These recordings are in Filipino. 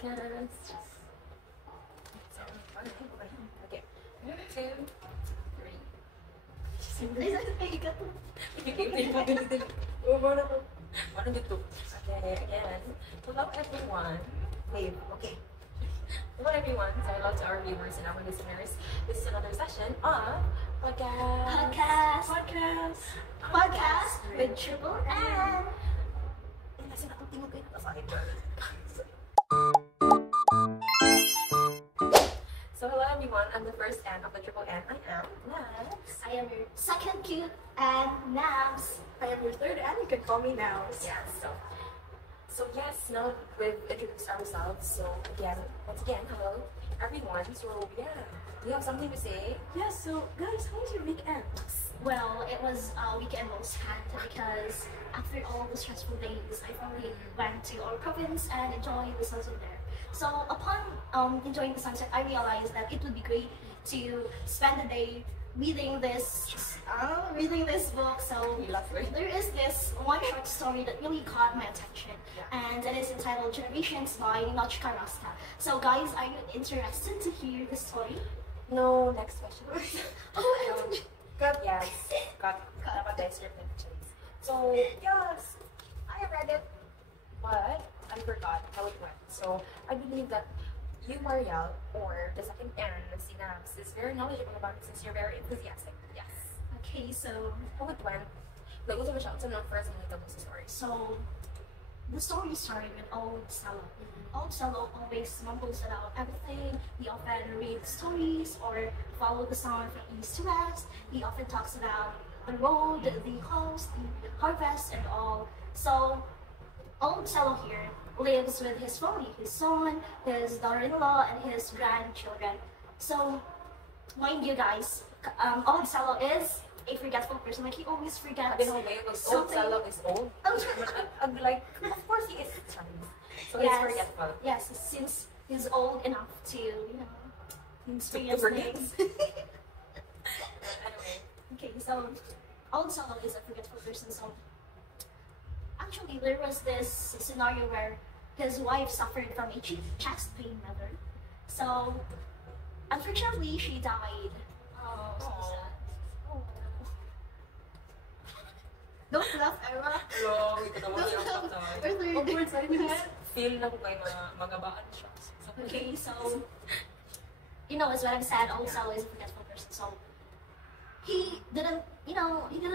podcast. So, okay. 1, 2, 3. One, two. Okay, again. Hello everyone. Wait, okay. Hello everyone. So hello to our viewers and our listeners. This is another session of podcast with Triple N. So hello everyone, I'm the first N of the Triple N. I am Nabs. I am your second cute and Nabs. I am your third and you can call me now. Yes, so yes, now we've introduced ourselves. So once again, hello everyone. So yeah, do you have something to say? Yes, so guys, how was your weekend? Well, it was a weekend well spent because after all the stressful days, I finally went to our province and enjoyed the sunset there. So upon enjoying the sunset, I realized that it would be great to spend the day reading this book. So there is this one short story that really caught my attention, and it is entitled Generations by Nochka Rasta. So guys, are you interested to hear the story? No, next question. Cut. Yes, cut. Dapat guys, your questions. So yes, I read it, but I forgot how it went. So I believe that you, Marielle, or the second N, si Nabs, is very knowledgeable about it since you're very enthusiastic. Yes. Okay, so How it went? Like, uso mo siya. Uso mo first ang ito sa story. So, the story started with Old Salo. Old Salo always mumbles about everything. He often reads stories or follow the song from east to west. He often talks about the road, the coast, the harvest, and all. So, Old Salo here lives with his family, his son, his daughter-in-law, and his grandchildren. So, mind you guys, Old Salo is a forgetful person. Like, he always forgets. Old Salo is old. I'm like, of course he is Chinese. So he's forgetful. Yes, since he's old enough to, experience forget. things. Anyway. Okay, so Old Salo is a forgetful person. So actually, there was this scenario where his wife suffered from a chest pain rather. So unfortunately, she died. Oh, so sad. Oh. Don't laugh, Era. Hello, ito naman yung kapatay. Awkward silence. Feel na ko kayo magabaan siya. Okay, so as what I've said, Old Salo is a forgetful person. So he didn't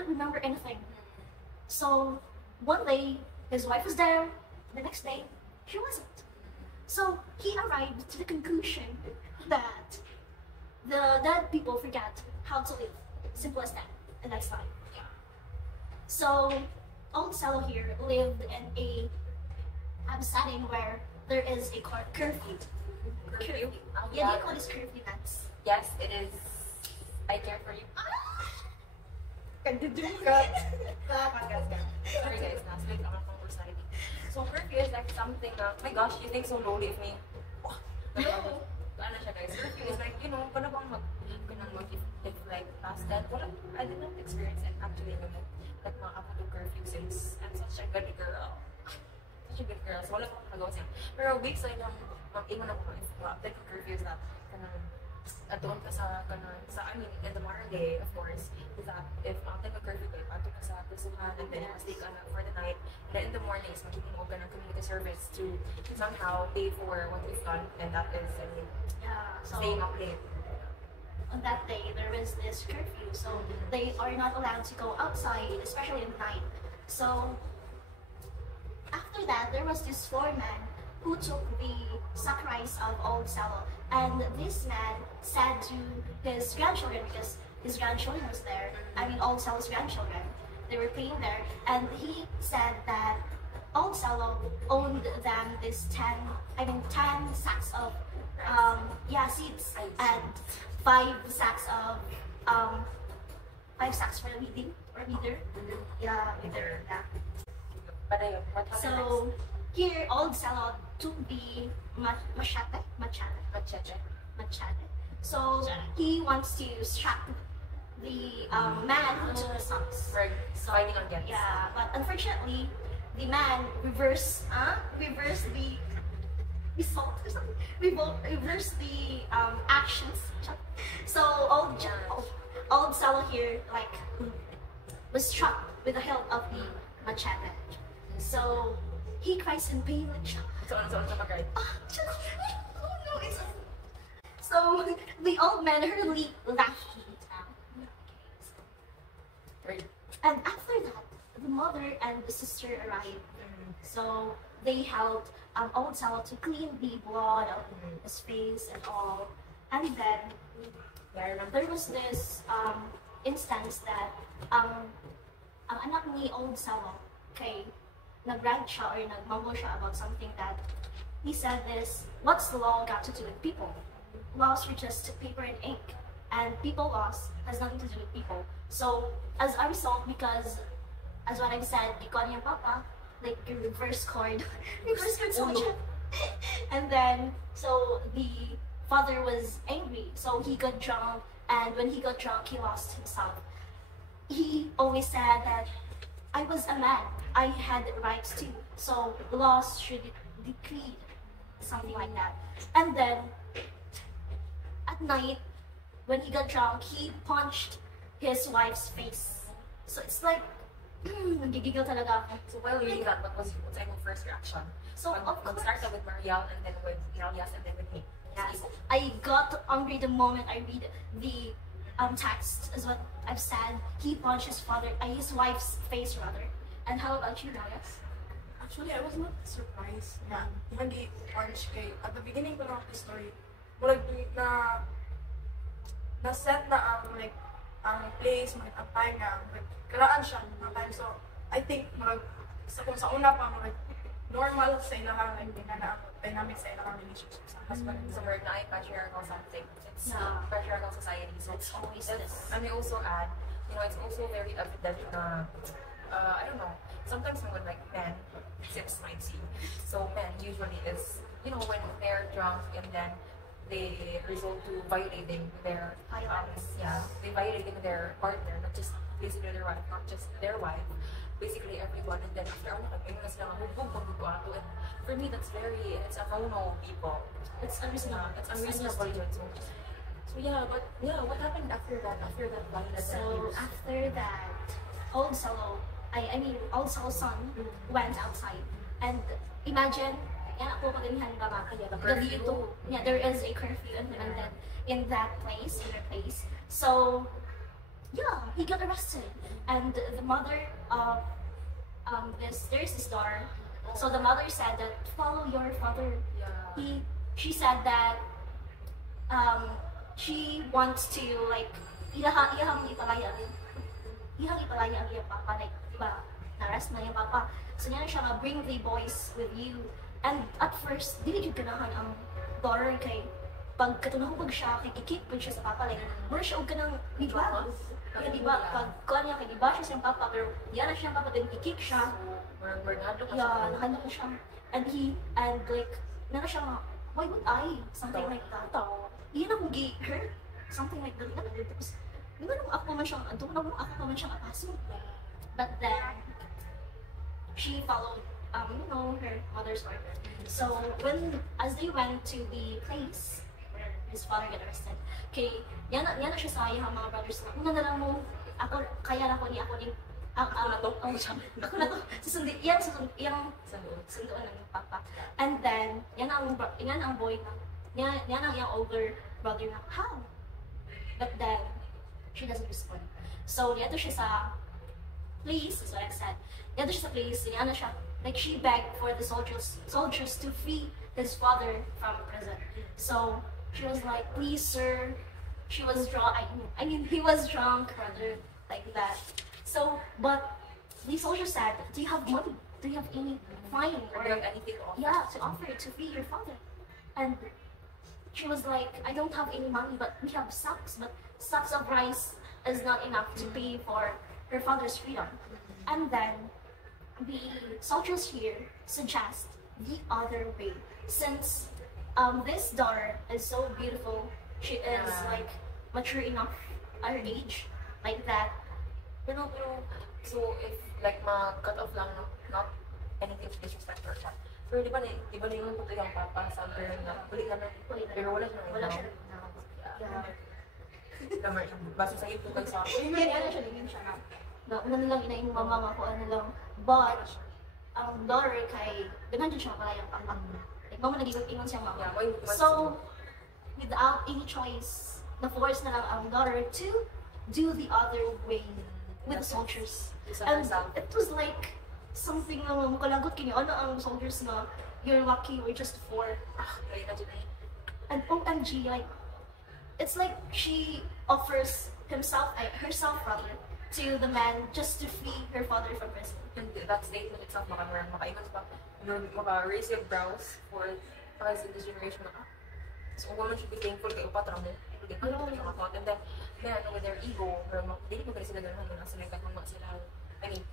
remember anything. So one day his wife was there, the next day she wasn't. So he arrived to the conclusion that the dead people forget how to live. Simple as that, and that's fine. So Old Salo here lived in a setting where there is a curfew. Curfew? Yeah, they call this curfew nuts. Yes, it is. I care for you. Cut. Sorry guys, na-split naman ng personality. So curfew is like something na, my gosh, you think so lowly of me. Ano siya guys, curfew is like, paano bang if like past that, I did not experience it actually like mga up to curfew since I'm such a good girl. So wala pa akong nagawa siya. Pero weeks like ingon ako update ng curfews na doon ka sa in the barangay, of course, is that if after the curfew kayo, pato ka sa tusuhan and then you must stay ka na for the night, and then in the mornings, magkikimo ka ng community service to somehow pay for what we've done, and that is, So staying up late. on that day there is this curfew, so they are not allowed to go outside, especially at night. So after that, there was this foreman who took the sacrifice of Old Salo, and this man said to his grandchildren, because his grandchildren was there, Old Salo's grandchildren, they were playing there, and he said that Old Salo owned them this 10 sacks of seeds and 5 sacks of 5 sacks for weeding or weeder. Weeder. But ayun, what happened So here, Old Salo took the machete. So he wants to strap the man who took the socks. for fighting against? Yeah, but unfortunately, the man reversed the reverse the actions. So old Salo here like was struck with the hilt of the machete. So he cries in pain like So ano mag-guide? oh no, it's so the old man hurriedly laughed. Right. And after that, the mother and the sister arrived. So they helped old Salo to clean the blood of his face and all. And then Yeah, I remember. there was this instance that ang anak ni old Salo, okay, nag-rant siya or nag-mumble siya about something that he said this, what's the law got to do with people? Laws are just paper and ink, and people laws has nothing to do with people. So as a result, because as what I've said, di ko niyang papa, like yung reverse chord, so much. And then so the father was angry, so he got drunk, and when he got drunk, he lost himself. He always said that I was a man, I had rights too, so laws should decree something like that. And then at night, when he got drunk, he punched his wife's face. So it's like, nagigigil talaga ako. So while reading that, what's your first reaction? So of course, Started with Mariel and then with Elias and then with me. yes, I got angry the moment I read the text, is what I've said. He punched his wife's face rather. And how about you, Elias? Actually, I was not surprised na nag-punch kay at the beginning pa lang of the story. Murag na set na ang like ang place, ang time nga, karaan siya ng time. So I think murag kung sa una pa murag normal sa ilang like dynamic sa ilang relationship sa husband and So we're na patriarchal something. It's Yeah. patriarchal society. So It's always it's, this. and we also add, it's also very evident na, I don't know, sometimes when like men, sips might see. So men usually is, when they're drunk and then they resort to violating their, Violence. they violating their partner, not just basically their wife, not just their wife, basically everyone. And then after ano, kayo na sila hubog, magbubuato. And for me, it's a no-no people. It's unreasonable. It's unreasonable. So yeah, but yeah, what happened after that? After that violence? So after that, old Salo, old Salo's son went outside. And imagine, yan ako kaganihan ba kaya gabi ito. Yeah, there is a curfew and then in their place. So yeah, he got arrested. And the mother of there's this daughter. So the mother said that follow your father. Yeah. She said that she wants to like ihang ipalaya ang iyang papa, like diba na-arrest na yung papa. So niya siya nga bring the boys with you. And at first dili jud ganahan ang daughter kay pag katunahubag siya kay kikip pud siya sa papa, like mura siya og kanang diba kaya diba pag kuan niya kay diba siya sa papa pero diyan na siya ang papa then kikik siya. We're not looking Yeah, nakanda ko siya. And like, nana siya nga, why would I? Something like that. Iyan akong hurt. Something like that. Tapos, di ba nung ako man siyang, ako man siyang apaso. But then, she followed, her mother's order. So, as they went to the place where his father got arrested, yan na siya sa mga brothers na, una na lang mo, kaya na ako ni, ako na to. Sunduan ng papa. And then, yan ang boy na, yan ang yung older brother na, how? But then, she doesn't respond. So, dito siya sa place, as what I said. Dito siya sa place, yan na siya, like she begged for the soldiers to free his father from prison. So, she was like, please sir, he was drunk rather, like that. So, but the soldier said, do you have money? Do you have any fine or do you have anything to offer? Yeah, to offer to free your father? And she was like, I don't have any money, but we have sacks, but sacks of rice is not enough to pay for her father's freedom. And then the soldiers here suggest the other way. Since this daughter is so beautiful, she is like mature enough at her age, like that. Pero, so if like cut off lang, not anything to disrespect or what. Pero di ba na yung puto yung papa sa girl na balik na pero wala siya Wala now. siya now. Yeah. Lamar, basta sa ito kay sa Hindi, ano siya, hindi siya na una nilang inaing mama nga ko, ano lang. But, ang daughter kay, ganun din siya pala yung papa. Like, mama nag-ingon siya mama. yeah, why So, without any choice, na-force na lang ang daughter to do the other way with the soldiers. And it was like something na makalagot kini ano ang soldiers na you're lucky we're just four. kaya na dyan And OMG, like, it's like she offers herself rather, to the man just to free her father from prison. and that statement itself makaingon pa maka-raise your brows for us in this generation so a woman should be thankful kay upat ra mo and then with their ego or dili mo kasi sila ganahan yun sila katulong sila I mean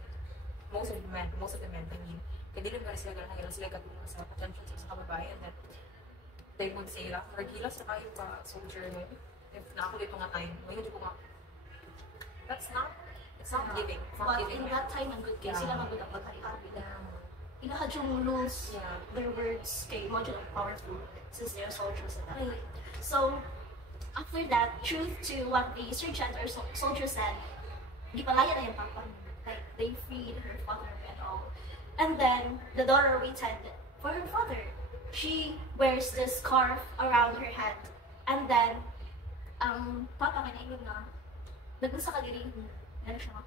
most of the men I mean kaya dili mo kasi sila ganahan yun sila katulong sa potential sa kababayan that they would say la regilas na kayo pa soldier mo if na ako dito nga time ngayon ko nga it's not giving But in that time, ang good case, sila magod ang pagkari-hari. Ilahad yung rules, their words, kay imagine ang powerful since they're soldiers at that time. So, after that, truth to what the sergeant or soldier said, gipalaya na yung papa. Like, they freed her father and all. And then, the daughter waited for her father. She wears this scarf around her head. And then, papa kanayon na, nagnusa ka diri, ano siya,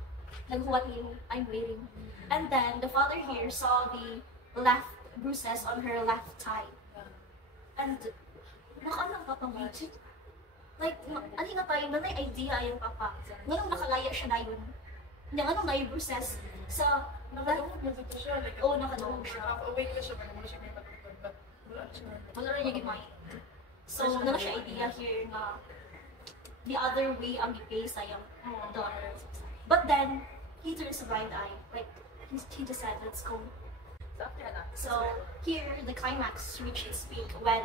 naghuwat yung I'm waiting. And then, the father here saw the left bruises on her left thigh. And, nakaanong papa waited. Like, ano nga tayo, na idea yung papa. Ngayon nakalaya siya na yun. Yung anong na yung bruises sa, Nakadungog na dito siya. Like, Oo, nakadungog siya. Awake na siya, wala siya may matutod. But wala siya. wala rin yung gimay. So, na siya idea here na the other way ang i-pay sa yung daughter. But then, he turns a blind eye. Like, he just said, let's go. So, here, the climax reached its peak when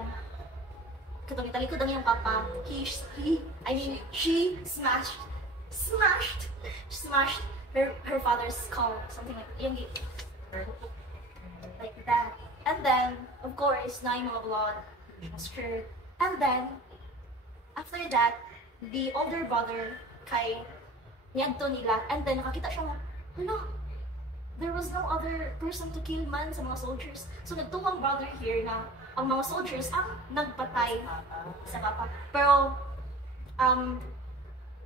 katong italikod ang iyong papa, she smashed her father's skull, something like that. And then, of course, na yung mga blood was hurt. And then, after that, the older brother kay niyadto nila, and then nakakita siya na, there was no other person to kill man sa mga soldiers. So, nagtuwang brother here na ang mga soldiers ang nagpatay sa papa. Pero,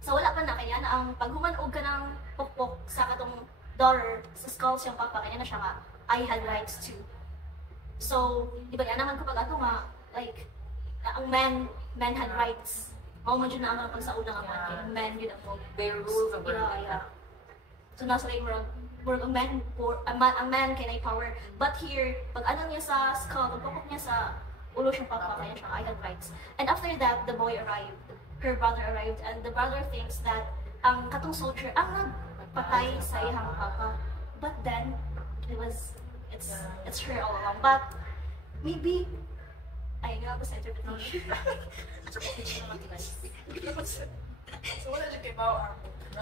sa wala pa na, kaya na ang paghumanog ka ng pukpok sa katong daughter, sa skull siyang papa, kaya na siya nga, I had rights too. So, di ba yan naman kapag ato nga, like, ang men had rights. Mao man dyan na ang pagsauna nga man, kaya men yun ang their rules of yeah. So, nasa like, ang man kay na power. But here, pag ano niya sa skull, pag pukpok niya sa ulo siyang papa, kaya siya, I had rights. And after that, the boy arrived. Her brother arrived, and the brother thinks that ang katong soldier ang nagpatay sa iyang papa. But then, it's her all along. But maybe, ay, nga ba sa interpretation? So wala siya kay Bao ang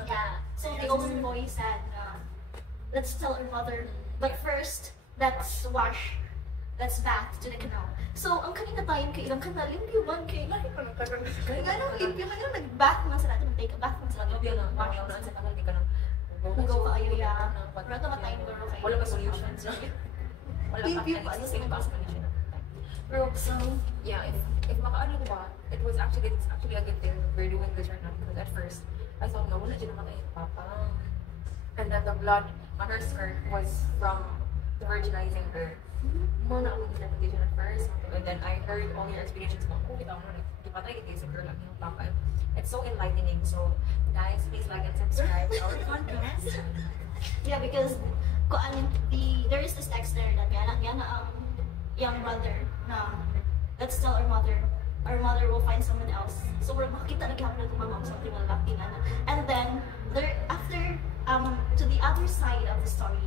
Yeah. So the old boy said, let's tell our mother, but first, let's bath to the canal. So, ang kanina tayong kay ilang kanal, limpyo man kay lahi pa ng tagal. Kaya nga, limpyo man yun, nag-bath man sila, take a bath man sila, limpyo lang, wash man sila. Nag-go ka ayo ya. Pero ito matayong garo kayo. Wala pa solutions. Wala Limpyo pa. pa, It's ano the same sila past condition. Pero, So, yeah, if makaano ko ba, it's actually a good thing we're doing this right now because at first, I thought, no, wala dyan naman tayo papa. And then the blood on her skirt was from the virginizing her. Muna ako interpretation at first. And then I heard all your explanations mo. Oh, kita mo na, di pa tayo sa girl lang yung papa. It's so enlightening. So, guys, please like and subscribe to our podcast. yeah, because there is this text there that yan ang young brother na let's tell our mother will find someone else. So we're makita naghapon na tumama something like that. And then after to the other side of the story,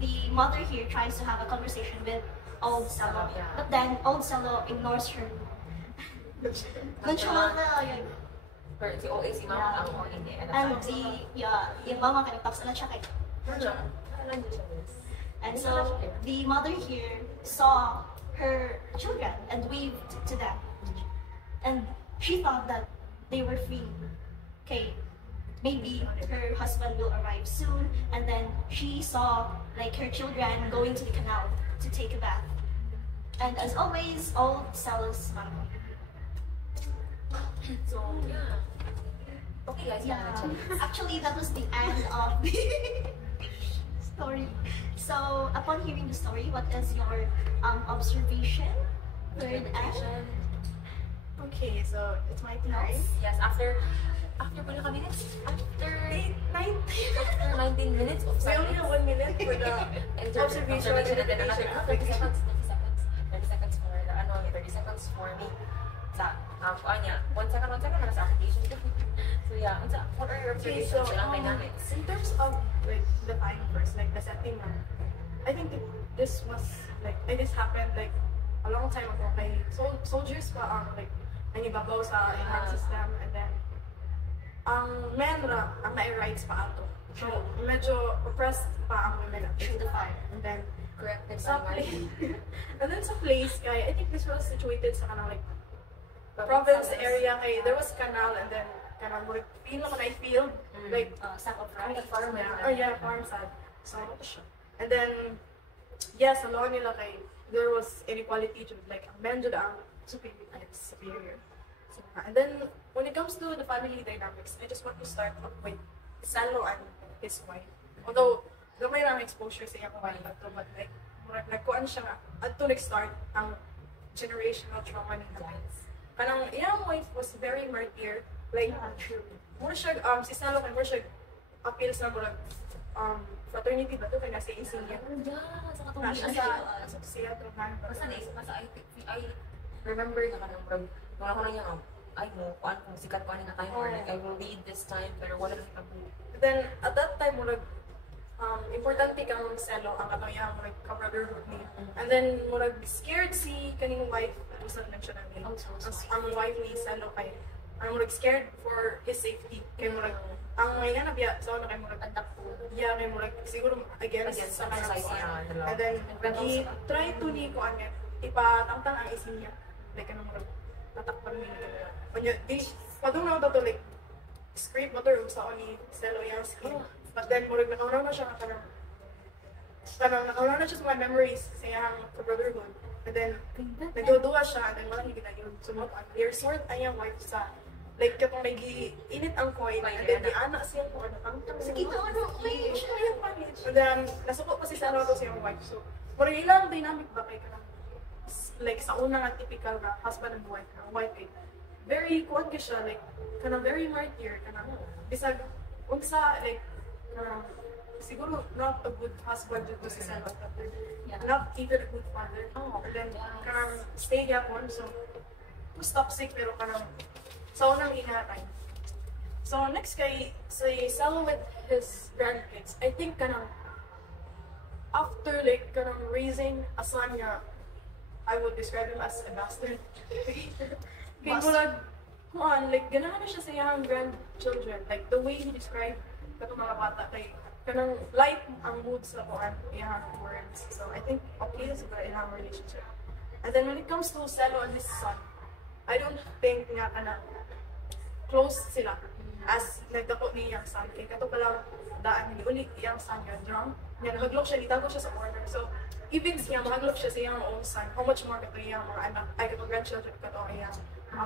the mother here tries to have a conversation with old Cello, but then old Cello ignores her. Nonchalant na yun. Pero si OA, si mama lang mo hindi. And yung mama kanipaks na siya kay And so the mother here saw her children and waved to them. And she thought that they were free. Okay, maybe her husband will arrive soon. And then she saw like her children going to the canal to take a bath. And as always, all Stella's mama. So, yeah. Okay guys, Yeah, yeah. actually that was the end of the story. So upon hearing the story, what is your observation? Third and Okay, so it's my turn, right? Yes, after pala kami minutes? After 19 minutes of We only silence. have 1 minute for the observation and and then another interpretation. 30 seconds, 30 seconds for the 30 seconds for me. Sa, kanya, 1 second, para sa application. So yeah, what are your Okay, observations so and dynamics? in terms of like the time first, like the setting, I think this happened like a long time ago. Kay soldiers pa like nangibabaw sa ilang system, and then ang men ra ang may rights pa ato. So medyo oppressed pa ang women through the fire. and then Correct. sa place, and then sa place kay I think this was situated sa kanang like province area kay there was canal, and then kanang like feel naman I feel like Sack of Ang rice. farm yeah, oh yeah, farm side. So, and then, yes, sa law nila kay, there was inequality to like, ang men jud ang superior. So, and then, when it comes to the family dynamics, I just want to start off with Salo and his wife. Although, gamay lang exposure sa iyang wife ato, but like, murag nagkuan siya nga, ato nag-start ang generational trauma ni guys. Kanang iyang wife was very martyr, like, mura siya, si Salo kay mura siya appeals na murag fraternity ba ito kaya nasa ising niya. Yeah, sa Nasa katulian. sa siya ito man. Basta naisip, I remember na kanang from, nung ako na yung, ay mo, kuan kung sikat ko na time, or like, I will read this time, pero wala na tabu. Then, at that time, murag, importante kang selo ang katong iyang murag ka-brotherhood ni. And then, murag scared si kaning wife, usan lang siya namin. Ang wife ni Selo kay, ang murag scared for his safety. Kay murag, ang may nga nabiya, so ano kay murag, yeah, kay murag, siguro against sa kanang society, kuan. And then, try to ni ko ano, ipatangtang ang isin niya. Like, ano murag, tatakpan niya. Kanya, di, padung na to like, scrape motor sa ni Selo yung skin. But then, murag nakawala na siya na parang nakawala na siya sa mga memories sa iyang brotherhood. And then, nagduduwa siya, and then walang higinayon. Sumot ang clear sword ay yung wife sa, like, katong nag-init ang coin, and then di-ana siya po, nakangtang Sige, ano, may siya yung panig. And then, nasukot pa si Salo to sa iyang wife. So, murag ilang dynamic ba kay kanang, like, sa una nga typical na husband and wife, ang wife ay, very, kuwan ka siya, like, kanang very martyr, kanang, bisag, unsa, like, siguro not a good husband dito si Salo. Not even a good father. And then, kanang stay yapon, so, was toxic, pero kanang, sa unang ingatan. So, next kay, si Salo with his grandkids, I think kanang, after like, kanang raising a son nga, I would describe him as a bastard. Kaya murag, kuan, like, ganahan na siya sa iyang grandchildren. Like, the way he described katong mga bata, kay, kanang light ang mood sa kuan, iyang words. So, I think, okay sa iyang relationship. And then, when it comes to Selo and his son, I don't think nga kanang close sila as nagdako ni iyang son. Kaya kato palang daan ni uli iyang son nga drunk. Nga nahaglok siya, itago siya sa corner. So, even siya, mahaglok siya sa iyang own son. How much more kato iyang mga anak, ay kato grandchildren kato iyang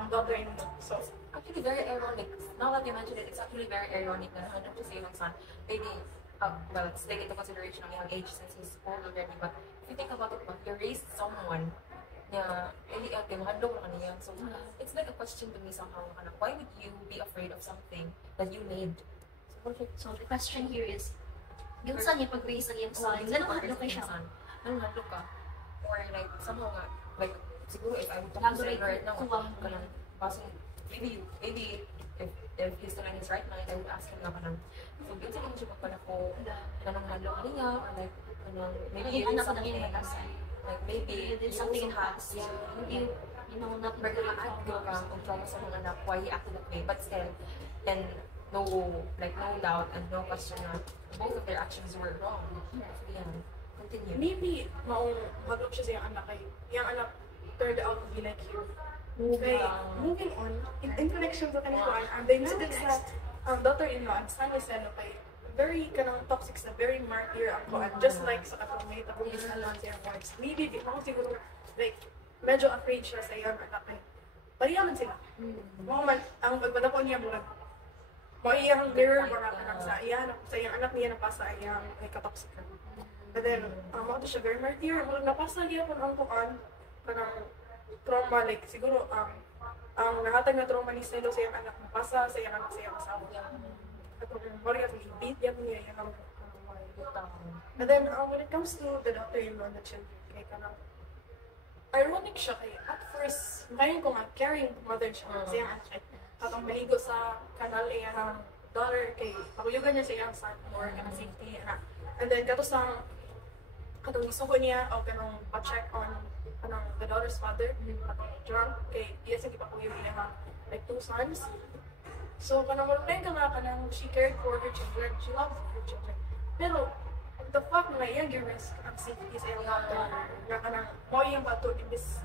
daughter-in-law. So, Actually, very ironic. Now that you mentioned it, it's actually very ironic na nahanap siya sa iyong son. Maybe, well, let's take into consideration ang iyong age since he's old already. But if you think about it, you raised someone na mahadlok na niya. So, it's like a question to me somehow. Why would you be afraid of something that you made? So the question here is, yung son niya pag-raise ang iyong son, ganun mahadlok kayo siya. Ganun mahadlok ka. Or like, somehow nga, like, siguro if I would talk to him right now, kanang, passing, maybe if he's still in his right mind, I would ask him na kanang, so, ganun siya siya magpanako, kanang mahadlok ka niya, or like, kanang, maybe you did something, like, maybe You did something in the past. You know, not Pero na-add ko kung trauma sa mga anak, why he acted that way, but still, and no doubt and no question na both of their actions were wrong. So, yan. Continue. maybe maong haglok siya sa iyang anak kay iyang anak turned out to be like you. Okay, moving on, in connection to kanang kuan, they noticed that daughter-in-law and son is kay very kanang toxic sa very martyr ang kuan, just like sa katong may tabong is alon sa iyang wives. Maybe di mo siguro like medyo afraid siya sa iyang anak kay pariyaman sila. Mo man ang pagpadako niya murag mo iyang mirror mga kanang sa iyang anak niya napasa iyang ay katoxican. And then mo siya very martyr, murag napasa niya kun ang kuan kanang trauma, like siguro ang nahatag na trauma ni Stelo sa iyang anak, napasa sa iyang anak sa iyang asawa. At kung beat yan niya yung and then when it comes to the daughter-in-law na children, kay kanang ironic siya kay at first, ngayon ko nga, caring mother siya sa iyang anak. Katong maligo sa kanal iyang daughter, kay pakulugan niya sa iyang son for kanang safety. And then katong isuko niya o kanong pa-check on the daughter's father, drunk, kay iya sa gipakuyo niya like 2 sons. So kanang malay ka nga kanang she cared for her children, she loved her children. Pero the fact na iyang gi-risk ang safety sa iyang daughter, nga kanang mo iyang bato in this,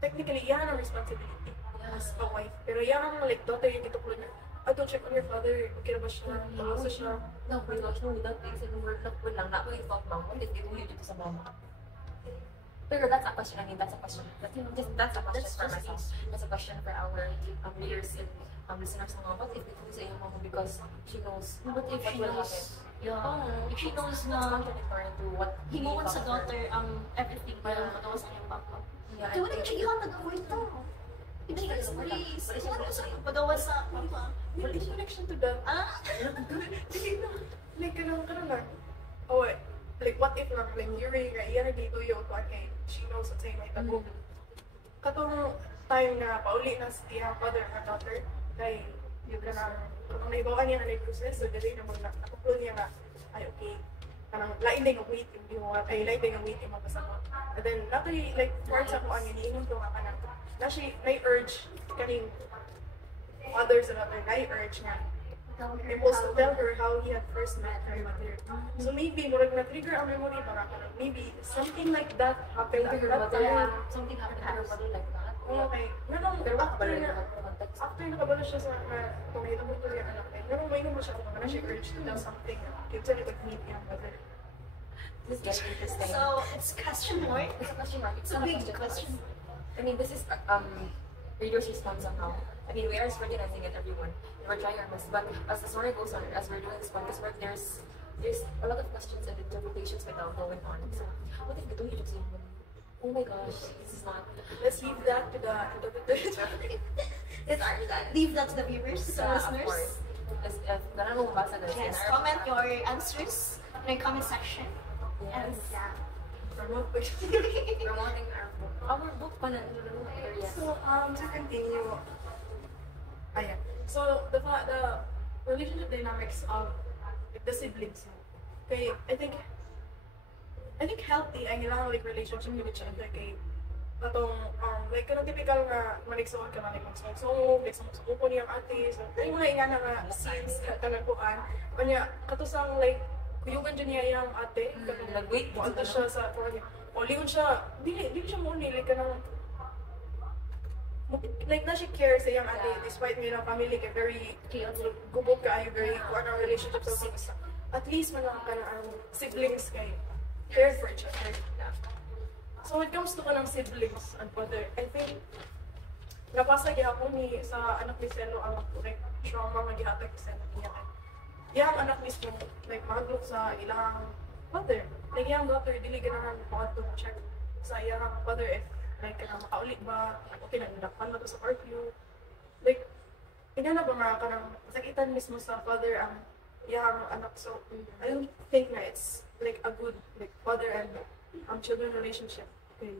technically iyan ang responsibility as a wife. Pero iyang like daughter yung gitukulo na, don't check on your father, okay na ba siya, talusa siya. No, my gosh, no, without things and word lang, not really thought lang, hindi dito yun dito sa mama. Pero that's a question, I mean, that's a question. That's a question for myself. That's a question for our readers and listeners ng mga, what if it sa iyong mama because she knows But if what she will knows, happen? if she knows That's na contradictory to what himuon sa we daughter ang everything para magawa sa iyong papa. Yeah, Kaya wala siya ihatag ang kwento. Hindi ka sa place. Wala sa pagawa sa papa. In connection to that, hindi na, like kanang lang. Oh, like what if lang, like during nga iyan dito yung kay she knows at saying like tabo. Katong time na pauli na siya father and daughter, kay yung kanang kung naibawan niya na process, so dali na mga nakapulong niya na, ay okay, kanang lain din ang wait yung bihuwa, ay lain din ang wait yung magkasama. And then, natuloy, like, parts ako ang iniinom ko nga kanang, na siya, na-urge, kaning fathers and other, na-urge nga, impulse to tell her how he had first met her mother. So maybe, murag na-trigger ang memory, parang maybe something like that happened at that time. Something happened to her mother like that. Okay. Nanong, Pero after bakit na, context? after nakabalo siya sa kung ito mo ito yung anak niya, nanong may naman siya kung ano siya urge to tell something. Kaya siya nag-meet yung mother. This is getting interesting. So, it's question mark. It's a question mark. It's a not big to question. us. I mean, this is reader's response somehow. I mean, we are scrutinizing it, everyone. We're trying our best, but as the story goes on, as we're doing this podcast work, there's a lot of questions and interpretations without going on. So, what if the two Egyptians? Oh my gosh, this is not. Let's leave that to the interpretation. Leave that to the viewers, to the Of listeners. course. Ganun mo basa guys. Yes, comment your answers in the comment section. And Yes. yeah. Promote book. Promoting our book pa na. Yes. So, to continue, ayan. So, the relationship dynamics of the siblings. Okay, I think healthy ang ilang like relationship with each other kay atong like kanang typical nga maligsuon ka man like magsuon like sumuko niyang ate so ay mga ingana nga scenes kanakuan kanya katusang like kuyugan dyan niya yung ate Nag-wait mo ato siya sa kuan o ligon siya dili siya mo ni like kanang like na she cares sa iyang ate despite may family kay very gubog ka ay very kuan ang relationship sa at least man lang kanang siblings kay care for each other. So when it comes to kanang siblings and brother, I think napasa gyapon ni sa anak ni Selo ang like trauma nga gihatag sa niya kay iyang anak mismo like maglok sa ilang father. Like iyang daughter dili ganahan to check sa iyang father if like kanang makauli ba okay na nindakpan na to sa curfew. Like ina na ba nga kanang sakitan mismo sa father ang iyang anak. So I don't think na it's like a good like father and children relationship. Okay.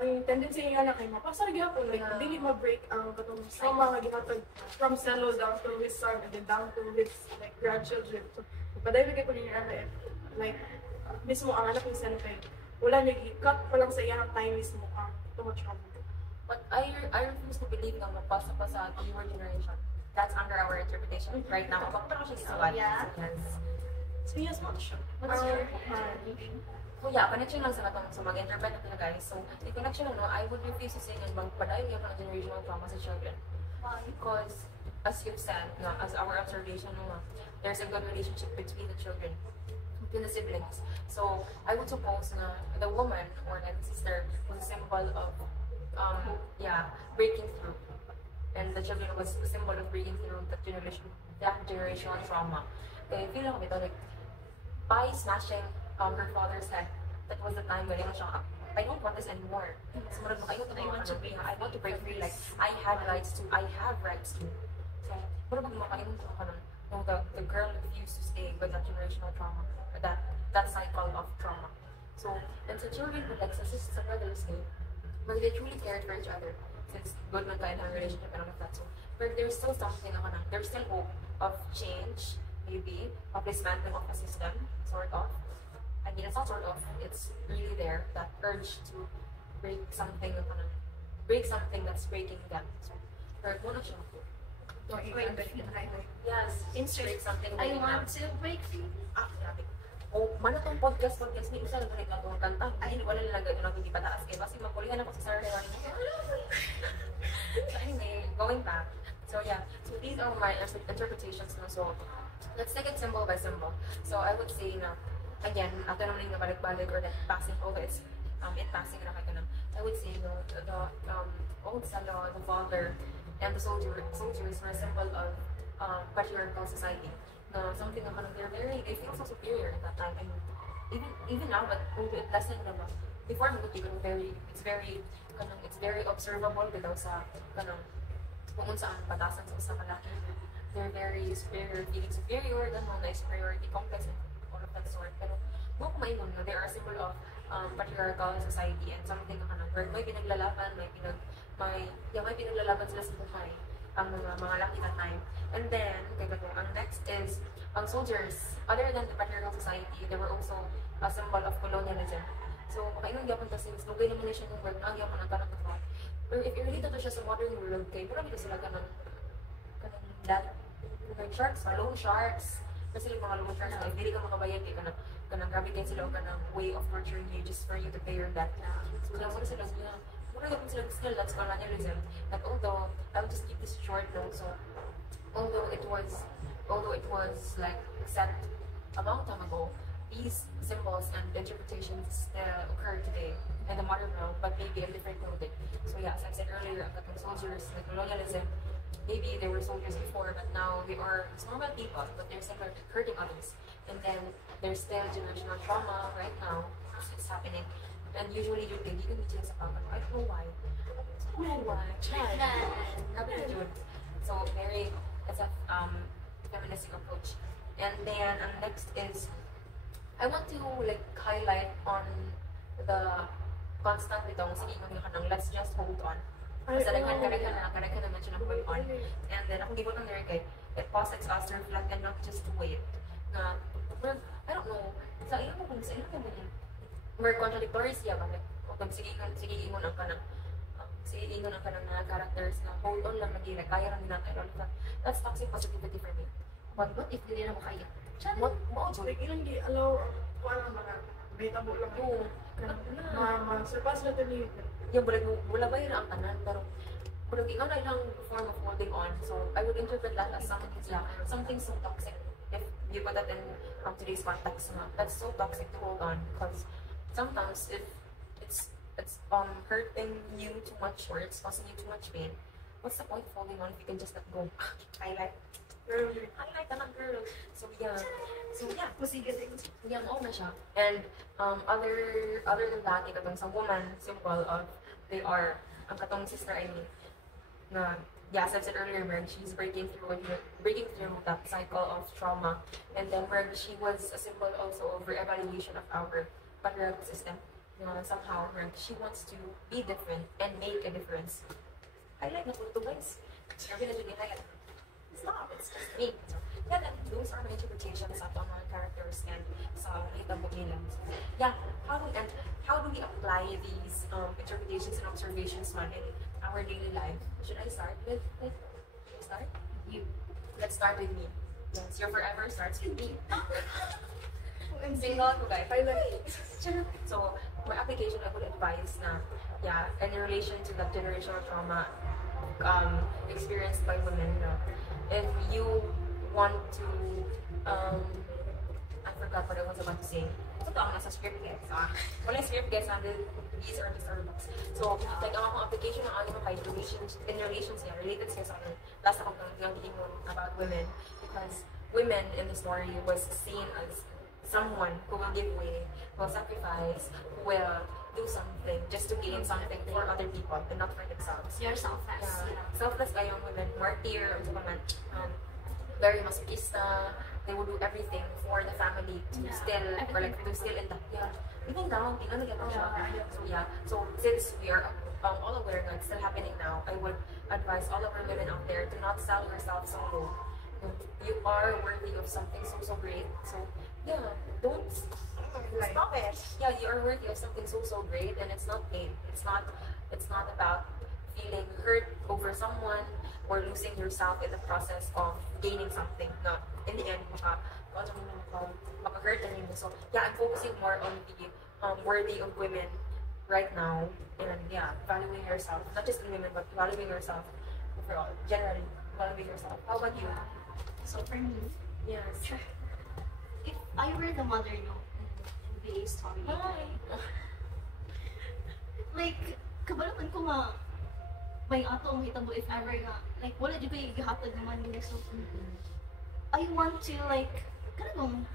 Ang tendency ng anak ay mapasar gyapon like dili ma-break ang katong trauma nga gihatag from Selo down to his son and then down to his like grandchildren. So paday gyud ko ni anak like mismo ang anak ni Selo kay wala niya gi-cut pa lang sa iyang time mismo ang tungod trauma. But I refuse to believe na mapasa pa sa newer generation. That's under our interpretation right now. Bakit ako siya Yeah. Yes. So yes, what siya? What's your interpretation? So yeah, connection lang sa katong so mag-interpret na guys. So the connection no, I would refuse to say and magpadayon yung generational trauma sa children. Why? Because as you've said, no, as our observation no, there's a good relationship between the children, between the siblings. So I would suppose na the woman or like the sister was a symbol of breaking through. And the children was a symbol of breaking through that generational trauma. Kaya feel lang ito like by smashing her father's head, that was the time when I don't want this anymore. So I want to break free. Like I have rights to. So the girl refused to stay with that generational trauma, that cycle of trauma. So and sa children who like sa brothers where they truly cared for each other, since good man tayo ng relationship and all of that. So but there's still something there's still hope of change, maybe, of dismantling of the system, sort of. I mean, it's not sort of, it's really there, that urge to break something that's breaking them. So, or muna siya. Yes, Insert. break something I breaking want them. to break free. Grabe. Oh, mana tong podcast ni isa lang na itong kanta. Ay, wala nilagay na hindi pataas. Kaya basi makulihan ako sa sarili. So anyway, going back. So yeah, so these are my interpretations na. So let's take it symbol by symbol. So I would say na, again, after naman yung balik-balik or like passing, although it's in passing na kaya I would say no, the old Salo, the father, and the soldiers were a symbol of patriarchal society. Something na they feel so superior at that time. I mean, even now, but less than before it's very observable bitaw sa kung saan patasan sa usa ka laki. They're very superior, feeling superior, na superiority complex and all of that sort. Pero mo ko maingon no, they are a symbol of patriarchal society and something na where may pinaglalaban, may pinaglalaban sila sa buhay ang mga laki na time. And then, ang next is soldiers. Other than the patriarchal society, they were also a symbol of colonialism. So, makainom gyapon ta since lugay naman siya ng word ang gyapon ang tanong ko. Pero if you relate to siya sa modern world, kay mura dito sila kanang sharks, loan sharks. Kasi yung mga loan sharks, na hindi ka makabayad kay kanang grabe kayo sila o kanang way of torturing you just for you to pay your debt. So, mura sila still that's colonialism. That although I will just keep this short though, so although it was like set a long time ago, these symbols and interpretations still occur today in the modern world, but maybe in different clothing. So yeah, as I said earlier, the soldiers, the colonialism, maybe they were soldiers before, but now they are normal people, but they're still hurting others. And then there's still generational trauma right now. It's happening. And usually you can meet sa pagano. I don't know why. So very, it's a feministic approach. And then next is, I want to like highlight on the constant itong sige mo kanang let's just hold on. Kasi karaghan naman siya ng hold on. And then ako gibot ng lyric it posits us to reflect and not just to wait. Na, I don't know, sa iyo mo more contradictory siya ba? Kung sige ingon ang kanang mga characters na hold on lang naging kaya lang natin all of that. That's toxic positivity for me. But what if hindi na mo kaya? What mo So, like, ilang di allow ko ang mga betabo lang ko. Ma-surpass na ito ni yung bulag ba yun ang kanan, pero bulag ikaw na ilang form of holding on. So I would interpret that as something so toxic. If you put that in today's context, that's so toxic to hold on because sometimes if it's hurting you too much or it's causing you too much pain, what's the point of holding on if you can just let go? I like that girl. So yeah, all na siya. And other than that, ikatong sa woman symbol of they are ang katong sister I mean na as I've said earlier, she's breaking through that cycle of trauma, and then where she was a symbol also of re-evaluation of our patriarchal system. Somehow, she wants to be different and make a difference. I like Naruto guys. You're gonna do the highlight. Stop, it's just me. So, yeah, then those are my interpretations of mga characters and sa hitabo nila. Yeah, how do we apply these interpretations and observations in our daily life? Should I start with you? Let's start with me. Yes, your forever starts with me. and Single ko guys. Thailand. So, my application, I would advise na, yeah, in relation to the generational trauma experienced by women, no? If you want to, I forgot what I was about to say. So, ito ang nasa script guys. Wala script guys, these are just our books. So, like, ang akong application ng ano kay in relations niya, related siya sa akin. Last akong naging about women. Because women in the story was seen as someone who will give way, who will sacrifice, who will do something just to gain something for other people and not for themselves. You're selfless. Yeah. Selfless kayong women, martyr, very masochista. They will do everything for the family to still, or like to still in the, yeah. Even now, hindi na nagyan siya. So yeah, so since we are all aware na it's still happening now, I would advise all of our women out there to not sell yourself so low. You are worthy of something so great. So yeah, don't stop it. Yeah, you are worthy of something so great, and it's not pain. It's not about feeling hurt over someone or losing yourself in the process of gaining something. No, in the end, maka-hurt rin mo. So yeah, I'm focusing more on the worthy of women right now, and yeah, valuing yourself. Not just in women, but valuing yourself overall. Generally, valuing yourself. How about you? So for me, Yes. if I were the mother, no, in the story, like, kabalaman ko nga, may atong hitabo if ever nga, like, wala dito yung gihatag naman nila. So, I want to, like, kanang,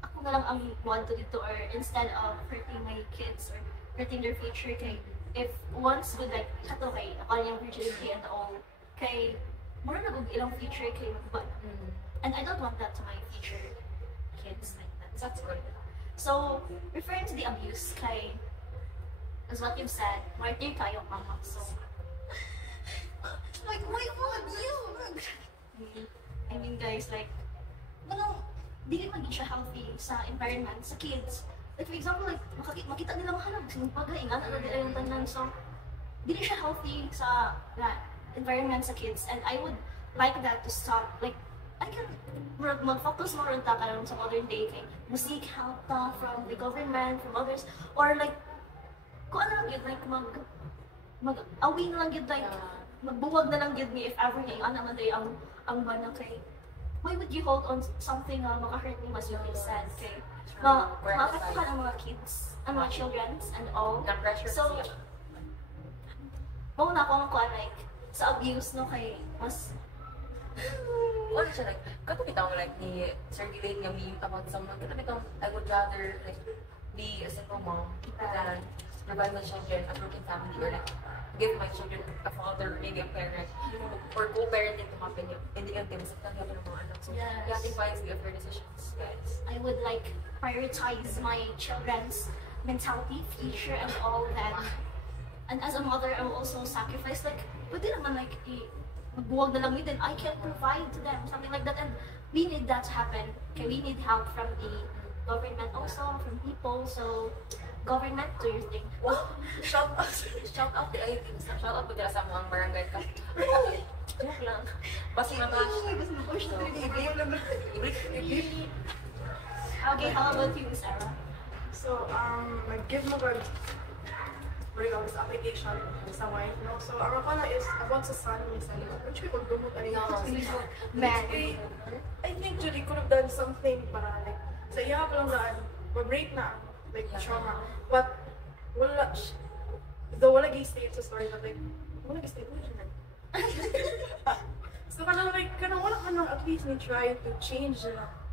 ako na lang ang want to dito, or instead of hurting my kids or hurting their future, kay, if once with, like, kato kay, ako yung virginity and all, kay, mura na kung ilang future kay, but, and I don't want that to my future kids, like that. That's good. So, referring to the abuse, kay, as what you've said, martyr kayo, mama, so, like, why would you? I mean, guys, like, di rin maging siya healthy sa environment, sa kids. Like, for example, like, makita nila mahanap, sinupagay, nga na nila yung tanan, so, di rin siya healthy sa environment sa kids, and I would like that to stop. Like, I can mag-focus more on that sa modern day, kay seek help from the government, from others, or like, kung ano lang yun, like, mag-awi na lang yun, like, magbuwag na lang yun me if ever niya yung naman day ang bana kay, why would you hold on something maka-hurt ni mas yung said, kay, makakatukan ang mga kids, ang mga children, and all. So, mauna ko ang like, sa abuse, no, kay, mas, Ano siya, like, katapitaw like ni circulate nga meme about someone, katapitaw, I would rather like be a single mom than provide my children a broken family, or like give my children a father, maybe a parent, or co-parenting to happen in the end, masaktan ka pa ng mga anak. So, Yes. you have to find of your decisions, guys. I would like prioritize my children's mentality, future, and all that. And as a mother, I will also sacrifice, like, pwede naman like, magbuwag na lang yun, then I can provide to them, something like that. And we need that to happen. Okay, we need help from the government also, from people. So, government, do your thing. Wow! Shout out to shout out to dila sa mga barangay ka. Joke lang. Basta mga Okay, how about you, Sarah? So, nag-give mo ba bring on this application sa wife, no? So, ang ako na is about sa son ni Sally. Which we could promote ano yung Man. I think Julie could have done something para like, sa iya ko lang daan, mag-break na, like, trauma. But, wala, though wala gi-stay sa story, but like, wala gi-stay, wala siya. So, kanang like, kanang wala ka na at least ni try to change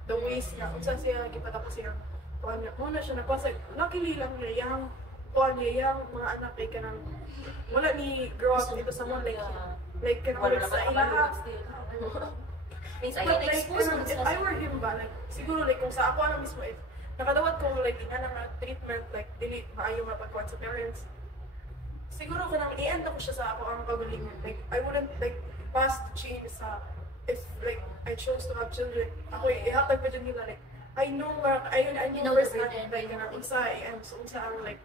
the ways niya. Kung saan siya, nagipatapos siya, kuhan niya, muna siya nagpasa, luckily lang niya, yung kuhan niya, yung mga anak, like, kanang, wala ni grow up dito sa mga, like, kanang wala sa ilaha. Means I But like like, if I were him ba, like, siguro, like, kung sa ako na mismo, if nakadawat ko, like, nga na treatment, like, dili, maayo mapagkuhan sa parents, siguro ko nang i-end ako siya sa ako ang pagaling. Like, I wouldn't, like, pass the chain sa, if, like, I chose to have children, ako, ihatag pa dyan nila, like, I know, I You know know the firsthand, burden. like, unsa, and so, unsa ang, like,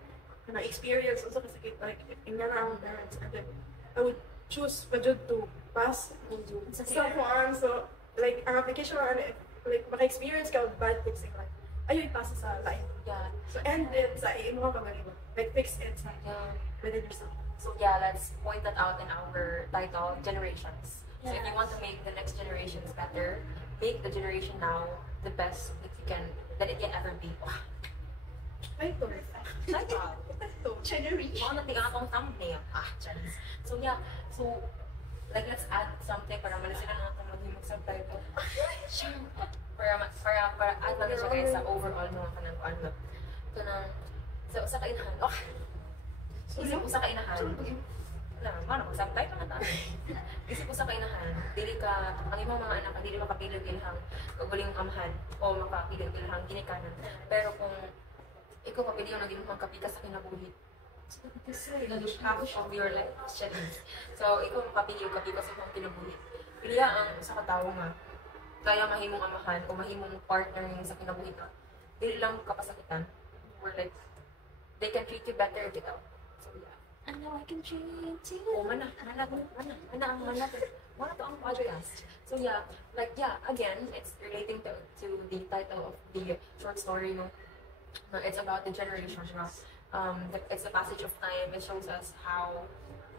experience, unsa kasakit, like, nga na ang parents, and then, I would choose pa dyan to pass It's okay. someone, so, like, ang application lang, like, maka-experience ka of bad things in life. ayaw ipasa sa lain. Yeah. So end it sa imo ka galing. Like fix it sa Yeah. within yourself. So yeah, let's point that out in our title, generations. So if you Yes. want to make the next generations better, make the generation now the best that it can ever be. Ay, to. Title. Ito. Generation. Mga natigang akong thumbnail. Charis. So yeah, so like let's add something para malisin na natin mag-himog subtitle. para add lang siya guys sa overall mga kanang ano. Kanang sa usa ka inahan. Isip usa ka inahan. Mana mag-subtitle na tayo. Isip usa ka inahan. Dili ka ang imong mga anak dili makapilig ilhang kaguling amahan o makapilig ilhang ginikanan. Pero kung ikaw mapili yung naging magkapika sa kinabuhi. Half of your life, Shanice. So, ikaw makapili yung kapika sa kong kinabuhi. Piliya ang sa katao nga, kaya mahimong amahan o mahimong partner yung sa kinabuhi ka. Dili lang kapasakitan. Or like, they can treat you better bitaw. So, yeah. I know I can treat you. Oh, mana to ang podcast. So yeah, like yeah, again, it's relating to the title of the short story, no? It's about the generation, no? It's the passage of time. It shows us how,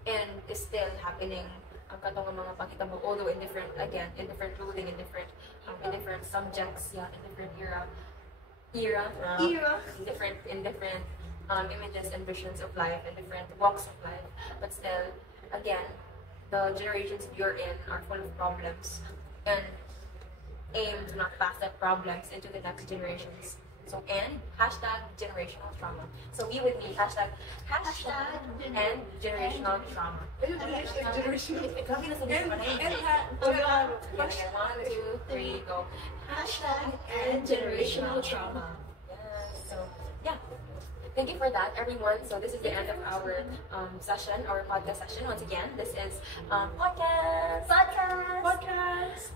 and is still happening ang katong mga panghitabo, although in different clothing, in different subjects, yeah, in different era, in different images and visions of life and different walks of life, but still, again, the generations you're in are full of problems and aim to not pass that problems into the next generations. So, and #generational trauma. So, be with me, #and generational trauma. Generation. Grabe na sa And mga na yun. ha. 1, 2, 3, go. And generational trauma. Yes. So, yeah. Thank you for that, everyone. So this is the end of our podcast session. Once again, this is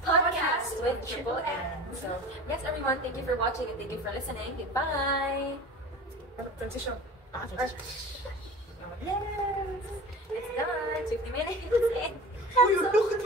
podcast with Triple N. So yes, everyone, thank you for watching and thank you for listening. Goodbye. Transition. Yes, it's done. 50 minutes. Uy, look